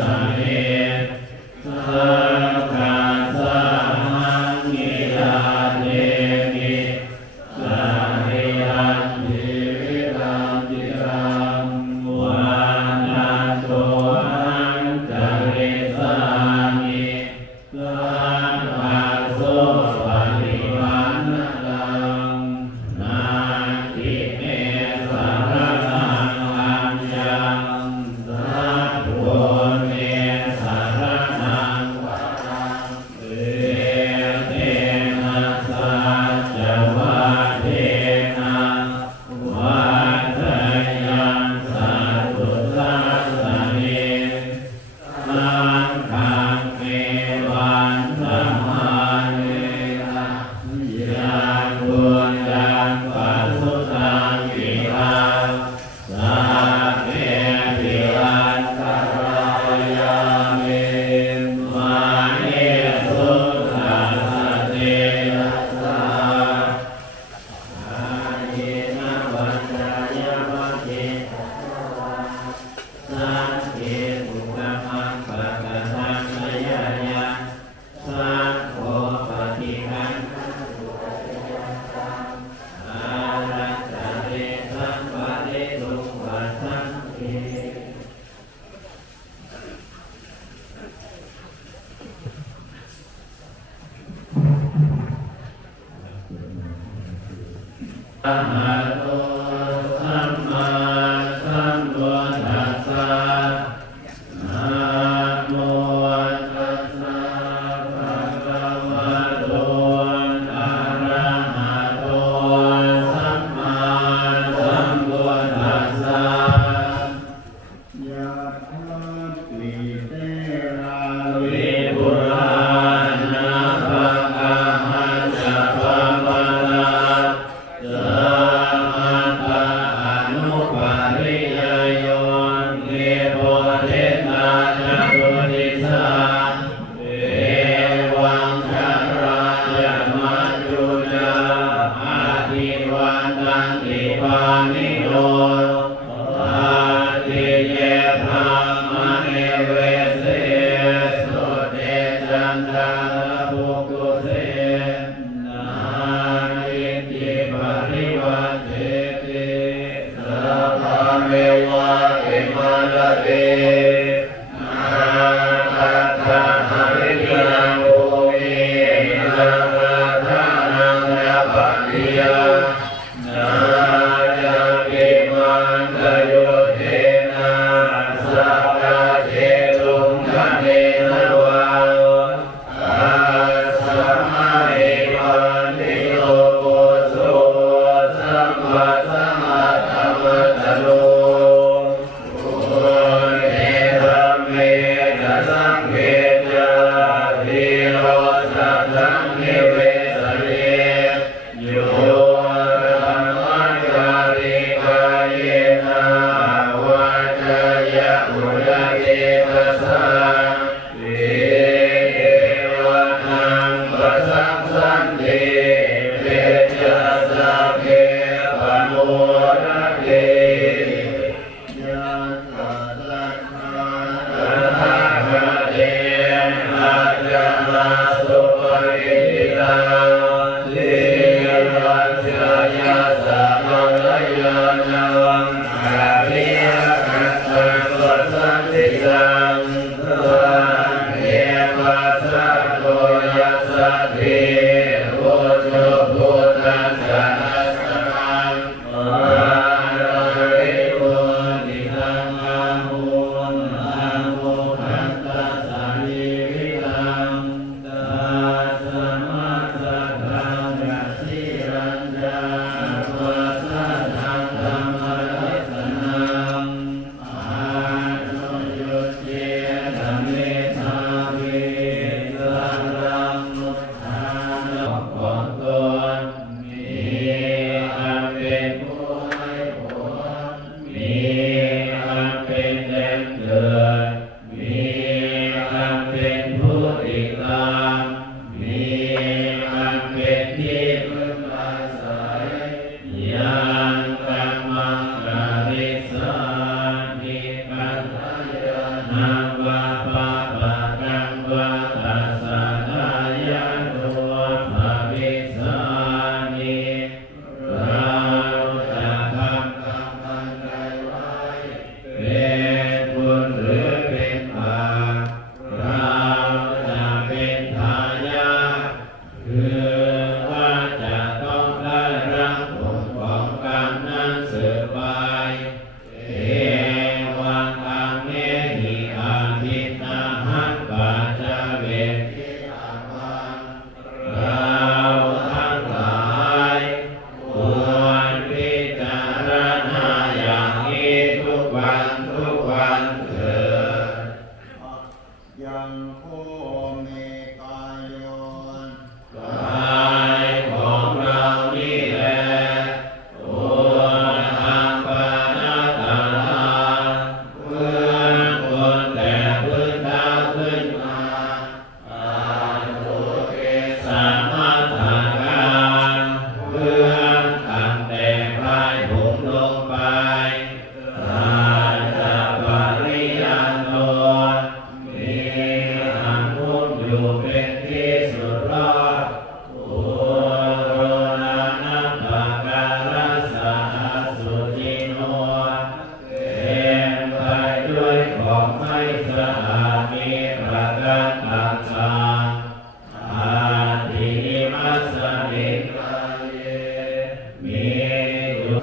อะระหะโตสัมมาสัมพุทธัสสะนะโมตัสสะภะคะวะโตอะระหะโตสัมมาสัมพุทธัสสะยะถาวะเตระวิปุรานะภะคะหันจะภะคะลานาวา วันเถิดยังผู้มีกายโยนกายของเรานี่แหละโอหังปานาตาเพื่อนคนแต่พื้นเท้าขึ้นมาอาตุเกสัมมาทาการเพื่อนตั้งแต่ปลายผมลงไปอาจาปริยันโตมีอันมุนอยู่เป็นที่สุดรอดโอโรนานัปปะการัสสะสุจิโนเต็มไปด้วยของไม่สะอาดมีประการต่างๆอาทิมัสสนิกาเยมีอยู่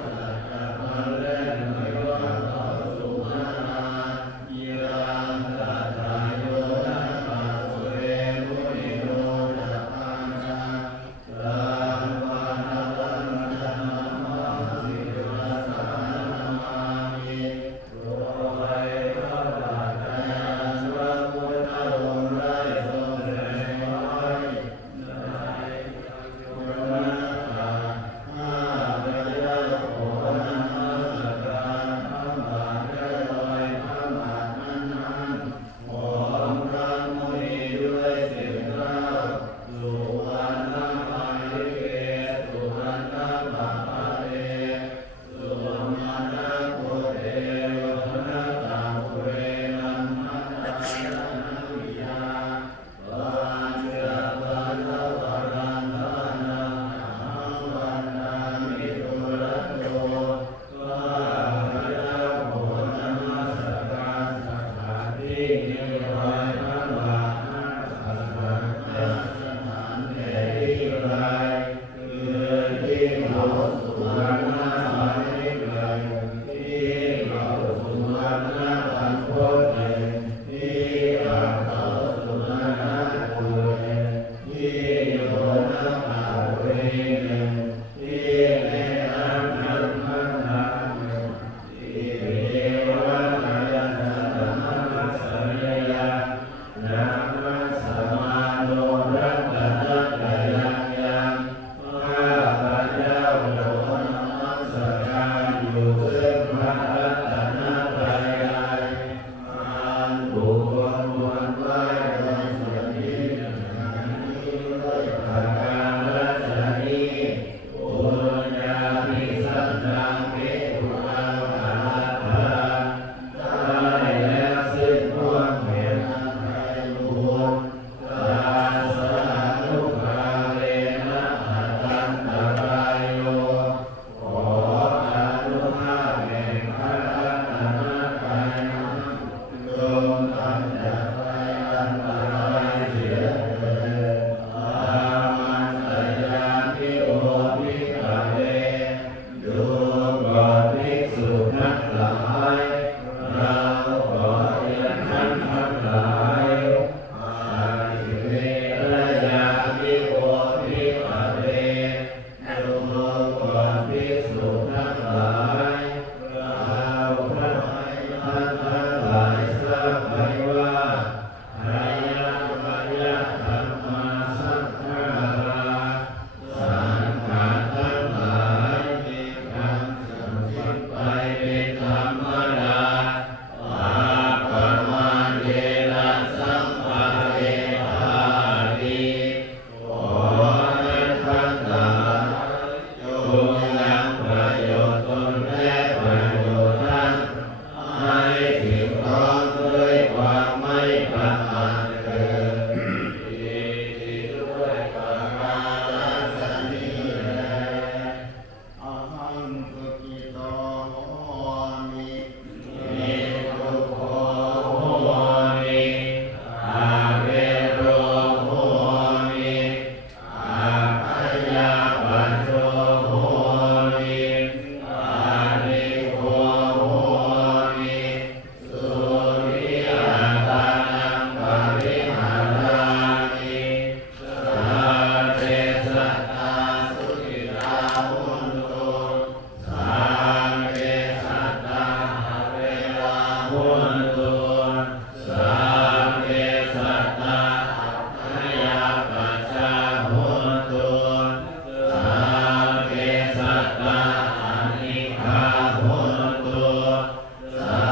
นตุสัพเพสัตตาอัพพยาปัชชาโหนตุสัพเพสัตตาอนิฆาโหนตุสั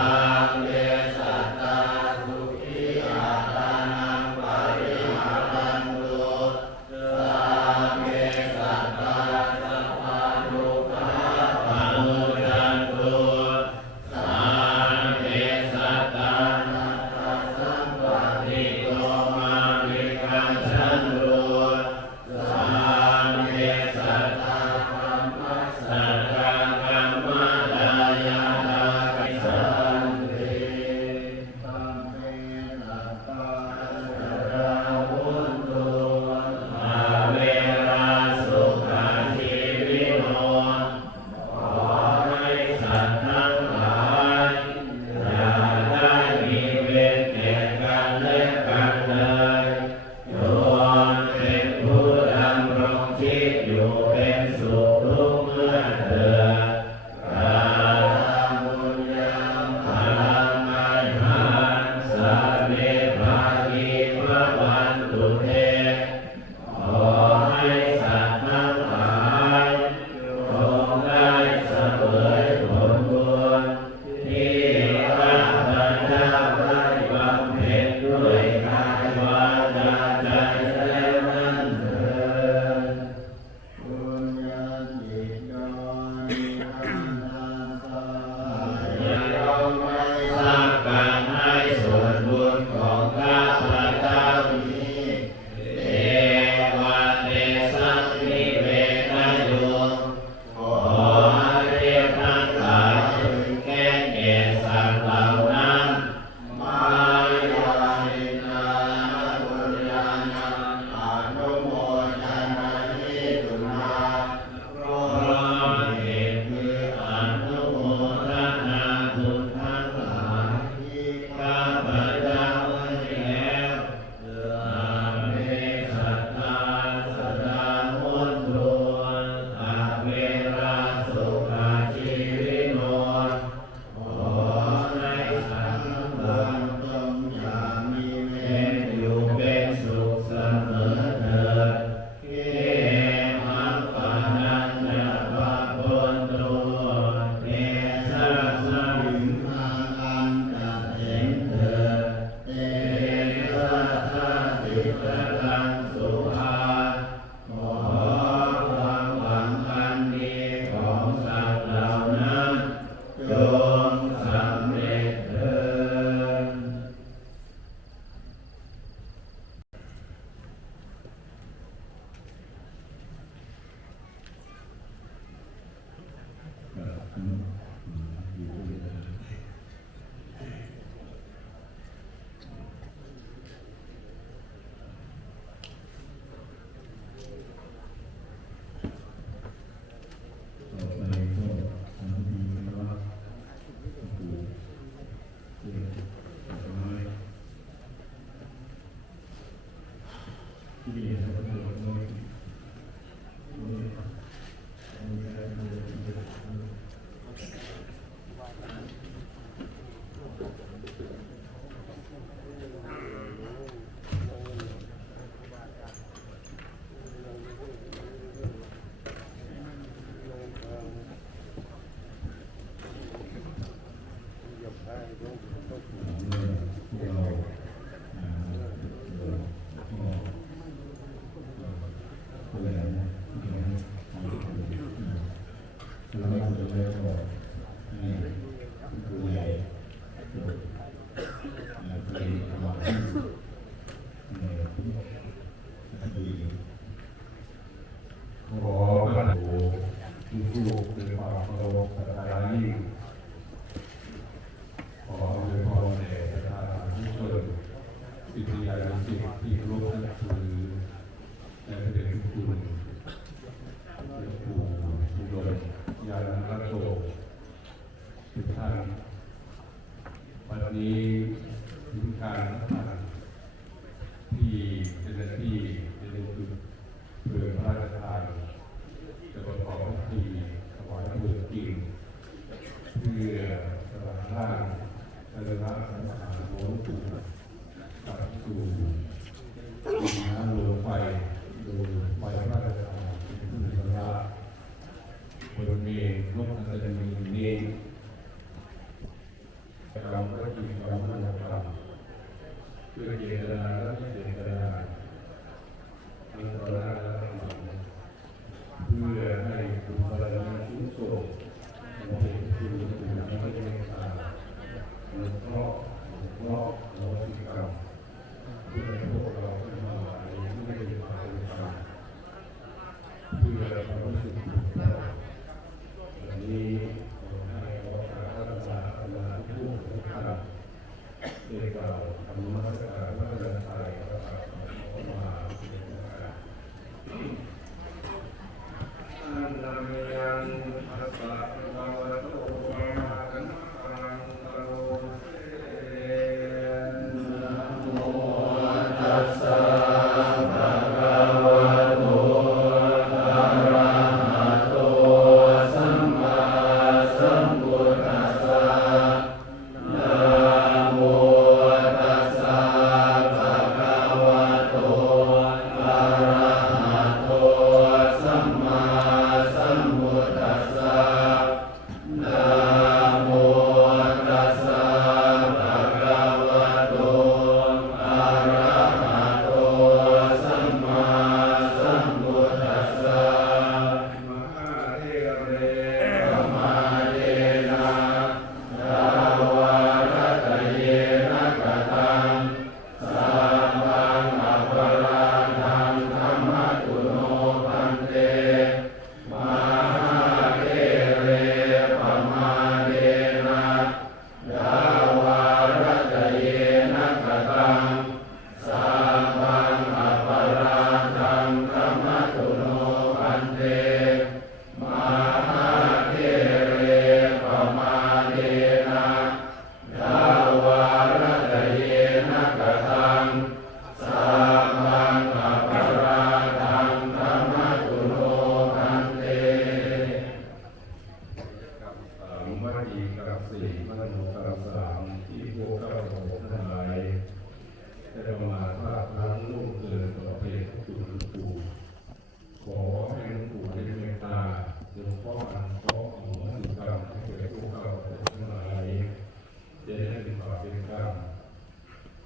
พเพสัตตาสุขีอัตตานังปริหารันตุสัพเพสัตตาสัพพะทุกขาปะมุจจันตุสัพเพสัตตานัตถสัมปติโตมาวิกัจฉันตุสัพเพสัตตาธัมมัสสะกังกัมมะดายาตาปิสันติสัมเมนัตตาสระหุนตุอาเวราสุขาชีวิโนขอให้สัตว์ทั้งหลายอย่าได้มีเวรแก่กันและกันเลยจงเป็นผู้ดำรงชีพอยู่เป็นสุขทุกเมื่อเถิดกาลมุญยังพลังไมหังสัพเพภาคีพระวันตุเตขอให้สัตว์ทั้งหลายจงได้เสวยผลบุญที่ข้าพเจ้าได้บำเพ็ญด้วยกายวาจาใจแล้วนั้นเถิด ปุญญาจิตโยนิรันดาสา อย่าลงไม่สักการให้ส่วนบุญของข้าพเจ้านี้เอวะเตสัพพิเวนะโยขอเรียกทั้งหลายถึงแก่แก่สัตว์เหล่านั้นมายานินาบุญญาณังอนุโมทนานิตุนาเพราะเหตุคืออนุโมทนาบุญทั้งหลายที่ข้าพเจ้าได้แล้วสัพเพสัตตาสัตตามุนตุอาเวราสุขาชีวิโนขอให้สัตว์ทั้งหลายจงอย่างมีเวรอยู่เป็นสุขเสมอเถิดเขมังปะนังนะภะพุนตุเตสะสะวิมมานังจะเห็นเถิดเตสะสะติตะกังสุภาขอความหวังอันดีของสัตว์เหล่านั้นจงสำเร็จเถิด ต่อไปก็ทำดีนะครับปู่เพื่อดอกไม้ที่ให้ประโยชน์น้อยขอพระโอผู้ลูกคือความเคารพศรัทธายิ่งขออวยพรแด่ประชาชนทุกคนสิทธิยานุสิทธิ์ที่เคารพนับถือและเป็นคุณหลวงปู่อุดมยาณรัตโตทุกท่านวันนี้ถึงการรับทานที่เจ้าหน้าที่ได้จุดเพื่อพระราชทานจะประกอบพิธีถวายพระเพลิงจริงเพื่อสถานร่างและสถาน ด้วยเจตนาและไม่เจตนาทั้งต่อหน้าและทั้งหลังเพื่อให้บุญบารมีสูงส่งในที่คุณผู้ที่ไม่ได้ตาหลวงพ่อโหสิกรรมเพื่อให้พวกเราทั้งหลายไม่ได้ทำกรรมเพื่อความรู้สึกถูกต้องวันนี้ขอให้ขอพระรักษาอาณาทุกทุกท่านได้กล่าวคำนมัสการพระรัตนตรัยพระบาทขอมาเป็นการอันนามิยังภัสสะภะคะวะโตอะระหะโตเส ตัสสะภะคะวะโตอะระหะโตสัมมาสัมพุทธัสสะนะโมตัสสะภะคะวะโตอะระหะโตสัมมาสัมพุทธัสสะนะโมตัสสะภะคะวะโตอะระหะโตสัมมาสัมพุทธัสสะ มหาเทเร ธรรมาเทนะดาวารัตเยนะกตังสัพพังอปาราทังธัมมตุโนพันเตมหาเทเรปมาเดนะดาวารัตเยนะกตังสัพพังอปาราทังธัมมตุโนพันเต มหาเทเรปมาเดนะดาวารัตเยนะกตังสัพพังอปาราทังธัมมตุโนพันเต กับมัดอีกับสี่มโนกับสามที่พวกเราทั้งหลายได้ประมาทพลาดพลั้งล่วงเกินต่อเพศคุณหลวงปู่ขอให้หลวงปู่ได้เมตตาหลวงพ่ออันขออโหสิกรรมให้แก่พวกเราทั้งหลายจะได้เป็นบาปเป็นกรรม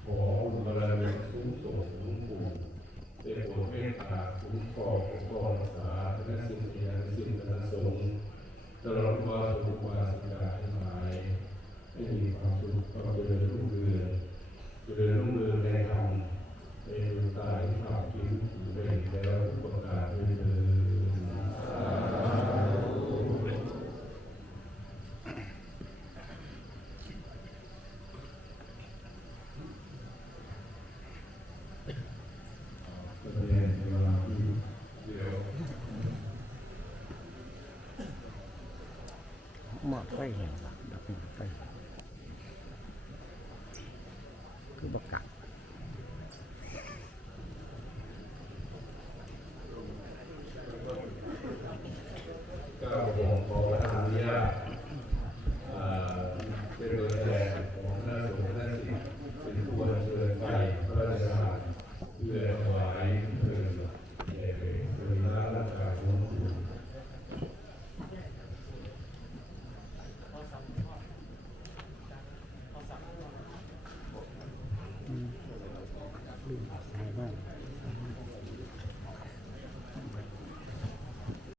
ขอบุญบารมีสูงส่งหลวงปู่ได้โปรดเมตตาคุ้มครองปกป้องรักษาคณะสิทธิและสิทธิคณะสงฆ์ตลอดมาสุขวาสิกาทั้งหลายให้มีความสุขความเจริญรุ่งเรืองเจริญรุ่งเรืองในธรรมในดวงตาที่ผ่านผิวเป็นแล้วทุกประการด้วยเถิดสาธุประเด็นเวลาที่เดียว หมดไฟเห็น